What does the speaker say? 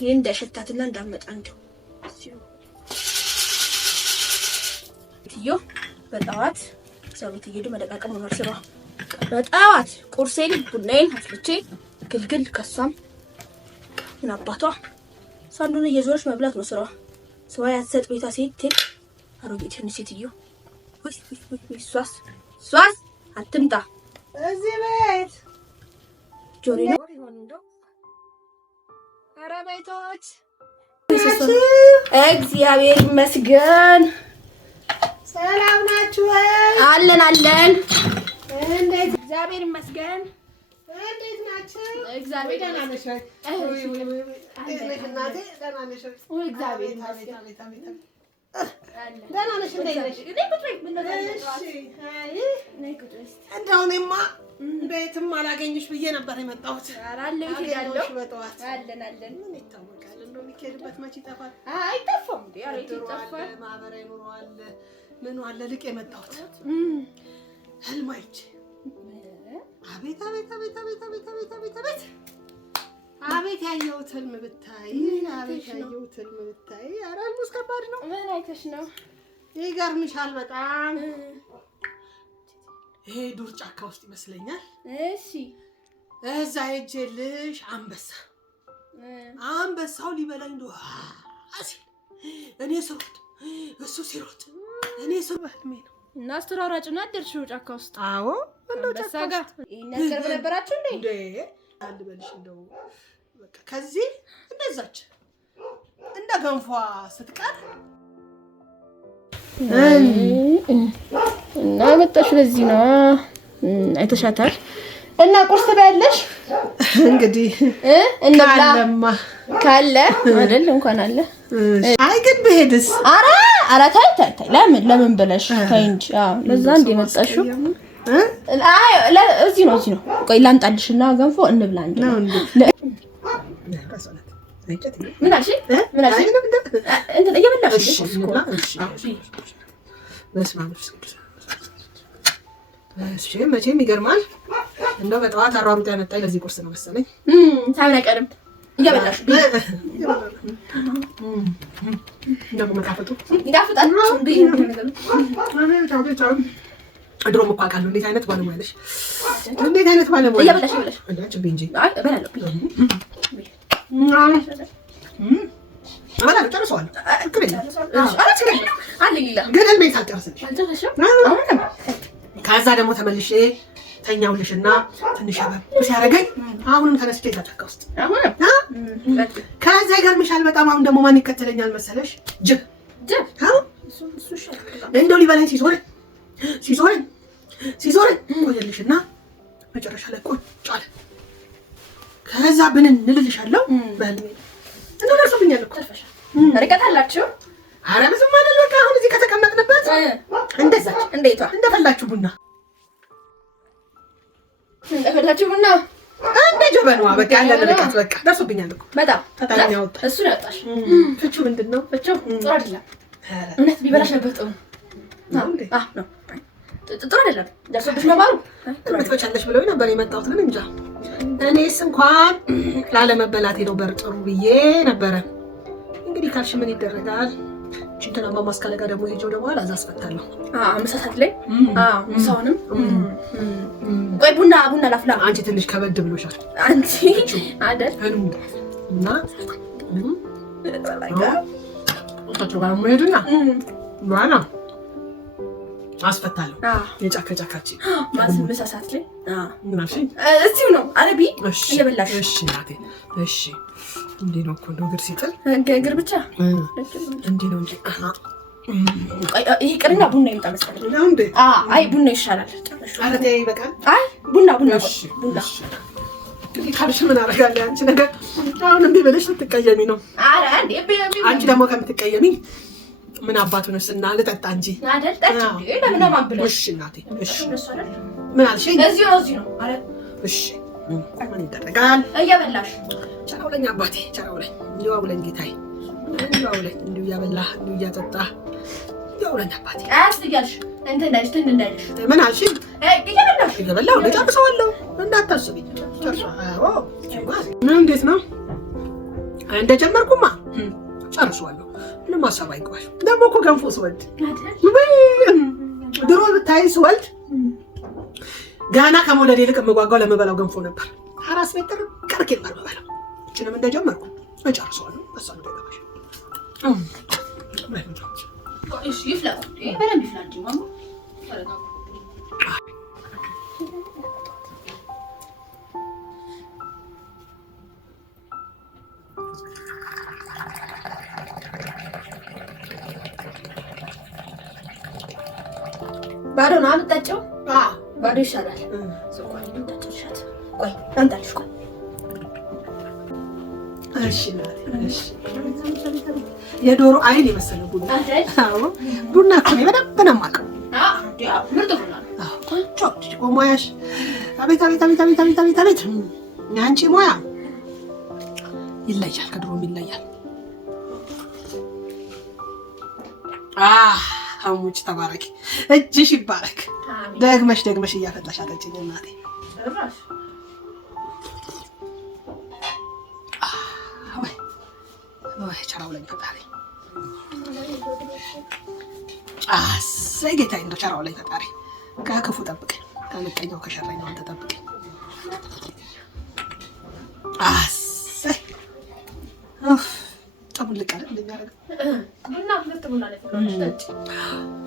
يندا شتاتنا እንዳመጣ እንደው ትዮ በጣዋት ሰውት ይሄዱ መደቃቀም ነው ስራ በጣዋት ቁርሴን ቡናዬን አፍልቼ ግልግል ከሷም ምን አባቷ ሳንዱን እየዞረች መብላት ነው ስራዋ ሰው ያሰጥ ቤቷ ሴት አሮጊት ሴትዮ ወይ ሷስ አትምጣ እዚህ ቤት ጆሪ ነው እንደው አረባይቶች እግዚአብሔር ይመስገን ሰላም ናችሁ አለን እንዴት እግዚአብሔር ይመስገን እንዴት ናችሁ እግዚአብሔር ደህና ነሽ እናቴ ደህና ነሽ እግዚአብሔር ይመስገን ደህና ነሽ እንዴት ነሽ እንደው እኔማ ቤትም አላገኝሽ ብዬ ነበር የመጣሁት አራለሁ ይሄዳለሁ በጠዋት አለን ምን ይታወቃል እንደው የሚኬድበት መች ይጠፋል አይጠፋም እንዴ አረ ይጠፋል ማህበራዊ ኑሮ አለ ምን አለ ልቅ የመጣሁት ህልም አይቼ አቤት ያየሁት ህልም ብታይ ኧረ ህልሙስ ከባድ ነው ምን አይተሽ ነው ይገርምሻል በጣም ይሄ ዱር ጫካ ውስጥ ይመስለኛል እሺ እዛ ሄጄልሽ አንበሳው ሊበላኝ እንደው እኔ ስሮጥ እሱ ሲሮጥ እኔ ህልሜ ነው እና አስተራራጭና አደርሽው ጫካ ውስጥ አዎ እንደው ጫካ ጋር ይነገር ነበራችሁ እንዴ አልበልሽ እንደው በቃ ከዚህ እንደዛች እንደ ገንፏ ስትቀር እና መጣሽ ለዚህ ነው አይተሻታል እና ቁርስ ትበያለሽ እንግዲህ እንብላ ካለ አይደል እንኳን አለ አይ ግን በሄድስ ኧረ ታይ ለምን ብለሽ ታይ እንጂ አዎ ለዛ እንደመጣሽው አይ እዚህ ነው ቆይ ላምጣልሽና ገንፎ እንብላ እንዴ ምን አልሽ እንት እየበላሽ እሺ መቼም ይገርማል እንደው በጠዋት አሯሩጥ ያመጣኝ ለዚህ ቁርስ ነው መሰለኝ ሳይነቀርም እየበላሽ እንደው መጣፈጡ ይጣፍጣል ድሮም እኮ አውቃለሁ እንዴት አይነት ባለሙያ ነሽ እየበላሽ አንቺ ቢንጂ አይ እበላለሁ አላ ጨርሰዋል ግን ህልሜን ሳልጨርስልሽ ከዛ ደግሞ ተመልሼ ተኛውልሽና ትንሽ አበብ ሲያደርገኝ አሁንም ተነስቼ ጫካ ውስጥ ከዛ ይገርምሻል በጣም አሁን ደግሞ ማን ይከተለኛል መሰለሽ ጅብ እንደው ሊበላኝ ሲዞረኝ ቆየልሽና መጨረሻ ላይ ቁጭ አለ ከዛ ብንን እንልልሻለሁ በህልሜ እንደው ደርሶብኛል እኮ ርቀት አላችሁ ኧረ ብዙም አይደል በቃ አሁን እዚህ ከተቀመጥንበት እንደዛች እንዴቷ እንደፈላችሁ ቡና እንደ ጀበናዋ በቃ ያለ ርቀት በቃ ደርሶብኛል እኮ በጣም ተጣጣኝ ያወጣ እሱ ነው ያወጣሽ ፍቹ ምንድነው ፍቹ ጥሩ አይደለም እውነት ቢበላሽ ነበር ጥሩ ነው ጥሩ አይደለም ደርሶብሽ ነው ባሉ ትፈቻለሽ ብለው ነበር የመጣሁት ግን እንጃ እኔስ እንኳን ላለመበላቴ ነው በር ጥሩ ብዬ ነበረ እንግዲህ ካልሽ ምን ይደረጋል ችንተና ማማስካለ ጋር ደግሞ ሄጆ ደግሞ አላዛ አስፈታለሁ ምሳሳት ላይ ምሳውንም ቆይ ቡና ላፍላ አንቺ ትንሽ ከበድ ብሎሻል አንቺ አይደል እና ታቸው ጋር መሄድና ዋና አስፈታለሁ የጫካችን ምሳሳት ላይ ምናሽ እዚሁ ነው አረቢ እየበላሽ እሺ ናቴ እሺ እንዴ ነው እኮ ነው እግር ሲጥል እግር ብቻ እንዴ ነው እንጂ ይሄ ቅርና ቡና ይምጣ መሰለኝ ነው እንዴ አይ ቡና ይሻላል አረቴ ይበቃል አይ ቡና ካልሽ ምን አደርጋለሁ አንቺ ነገር አሁን እንዴ በለሽ ልትቀየሚ ነው አረ እንዴ አንቺ ደግሞ ከምትቀየሚ ምን አባቱንስ እና ልጠጣ እንጂ አይደል ጠጪ ለምን ማብለሽ እሺ እናቴ እሺ ምን አልሽኝ እዚሁ ነው አረ እሺ ምን ይደረጋል እየበላሽ ቻው ለኛ አባቴ ቻው ለኝ እንዲያው ብለኝ ጌታዬ እንዲያው ብለኝ እንዲያው ያበላህ እንዲያው ያጠጣ ያውለኛ አባቴ አያስፈልጋሽ እንትን እንዳይልሽ ምን አልሽኝ? እየበላሁ ልጨርሰዋለሁ እንዳታስቢ። ምን እንዴት ነው እንደጀመርኩማ ጨርሰዋለሁ። ምንም ሀሳብ አይገባሽ። ደግሞ እኮ ገንፎ ስወልድ ድሮ ብታይ ስወልድ ገና ከመውለድ ይልቅ የምጓጓው ለምበላው ገንፎ ነበር። አራስ ቤት ቀርቄ ነበር የምበላው። እችንም እንደጀመርኩ እጨርሰዋለሁ። በሳ ነው ገባሽ። እሺ ይፍላ በደንብ ይፍላ እንጂ ማማ ተረጋጋ። ባዶ ነው የምጠጪው? ባዶ ይሻላል። ስኳር የምጠጪሻት ቆይ አንታልሽ ቆይ እሺ እሺ የዶሮ አይን የመሰለ ቡና ቡና እኮ ነው በደንብ ነው የማውቀው። ምርጥ ቡና ነው። ቆንጆ ሙያሽ! አቤት አቤት አቤት አቤት አቤት አቤት አቤት! የአንቺ ሙያ ይለያል፣ ከድሮም ይለያል። አሙች ተባረኪ፣ እጅሽ ይባረክ። ደግመሽ ደግመሽ እያፈላሽ አጠጪኝ እናቴ። ወይ ቸራው ላይ ፈጣሪ አሰይ ጌታዬ፣ እንደው ቸራው ላይ ፈጣሪ ከክፉ ጠብቀኝ፣ ከምቀኛው ከሸረኛው አንተ ጠብቀኝ። አሰይ ጠቡን ልቀለ እንደሚያደርግ ቡና ምርጥ ቡና ነው።